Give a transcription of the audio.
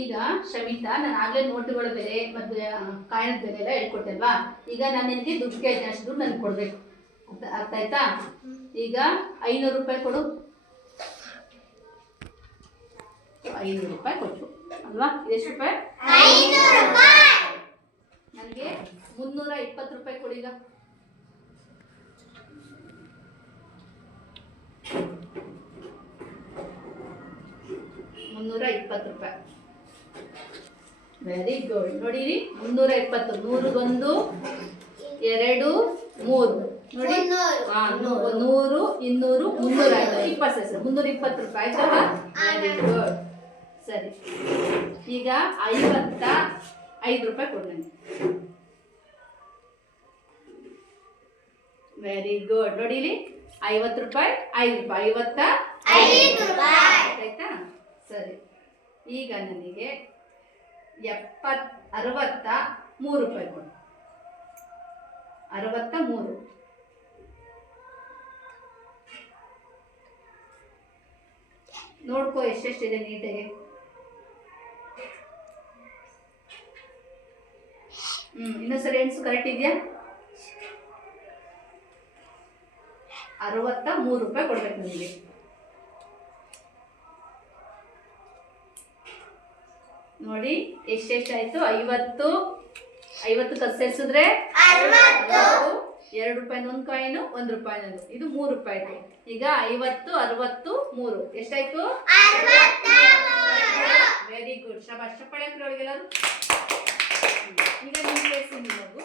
ಈಗ ಶಮಿತಾ, ನಾನು ಆಗ್ಲೇ ನೋಟುಗಳ ಬೆಲೆ ಮತ್ತು ಕಾಯಿನದ ಬೆಲೆ ಎಲ್ಲ ಹೇಳ್ಕೊಟ್ಟೆ ಅಲ್ವಾ? ಈಗ ನಾನು ನಿನಗೆ ದುಡ್ಡು ಕೇಳ್ತೀನಿ, ಅಷ್ಟು ದುಡ್ಡು ನನಗೆ ಕೊಡಬೇಕು. ಅರ್ಥ ಆಯ್ತಾ? ಈಗ 500 ರೂಪಾಯಿ ಕೊಡು. 500 ರೂಪಾಯಿ ಕೊಟ್ಟು ಅಲ್ವಾ? ಎಷ್ಟು ರೂಪಾಯಿ? 500 ರೂಪಾಯಿ. ನನಗೆ 320 ರೂಪಾಯಿ ಕೊಡಿ. ಈಗ 320 ರೂಪಾಯಿ. Very good. ನೋಡಿರಿ, 320. 100 1 2 3 ನೋಡಿ. 100 200 300 ಆಯ್ತು. 20 320 ರೂಪಾಯಿ ಆಯ್ತಲ್ಲ? Very good. ಸರಿ, ಈಗ 55 ರೂಪಾಯಿ ಕೊಡು ನನಗೆ. Very good. ನೋಡಿಲಿ, 50 ರೂಪಾಯಿ 5 ರೂಪಾಯಿ 55 ರೂಪಾಯಿ ಆಯ್ತಾ? ಸರಿ, ಈಗ ನನಗೆ 63 ರೂಪಾಯಿ ಕೊಡು. 63. ನೋಡ್ಕೋ ಎಷ್ಟೆಷ್ಟಿದೆ ನೀಟಾಗಿ. ಇನ್ನೊಂದ್ಸರಿ ಎಣ್ಸು ಕರೆಕ್ಟ್ ಇದೆಯಾ? 63 ರೂಪಾಯಿ ಕೊಡ್ಬೇಕು ನನಗೆ. ನೋಡಿ ಎಷ್ಟೆಷ್ಟಾಯ್ತು? 50 ಕತ್ತರಿಸಿದ್ರೆ 2 ರೂಪಾಯಿ ಒಂದು ಕಾಯಿನು, 1 ರೂಪಾಯಿ ನಂದು. ಇದು 3 ರೂಪಾಯಿ ಆಯ್ತು. ಈಗ 50 60 3 ಎಷ್ಟಾಯ್ತು? Very good. ಶಬಾಷ್. ಚಪ್ಪಾಳೆ ಹಾಕ್ರಿ ಅವಳಿಗೆಲ್ಲರೂ. ಈಗ ನಿಮ್ಮ ಪ್ಲೇಸ್ ಮಗು.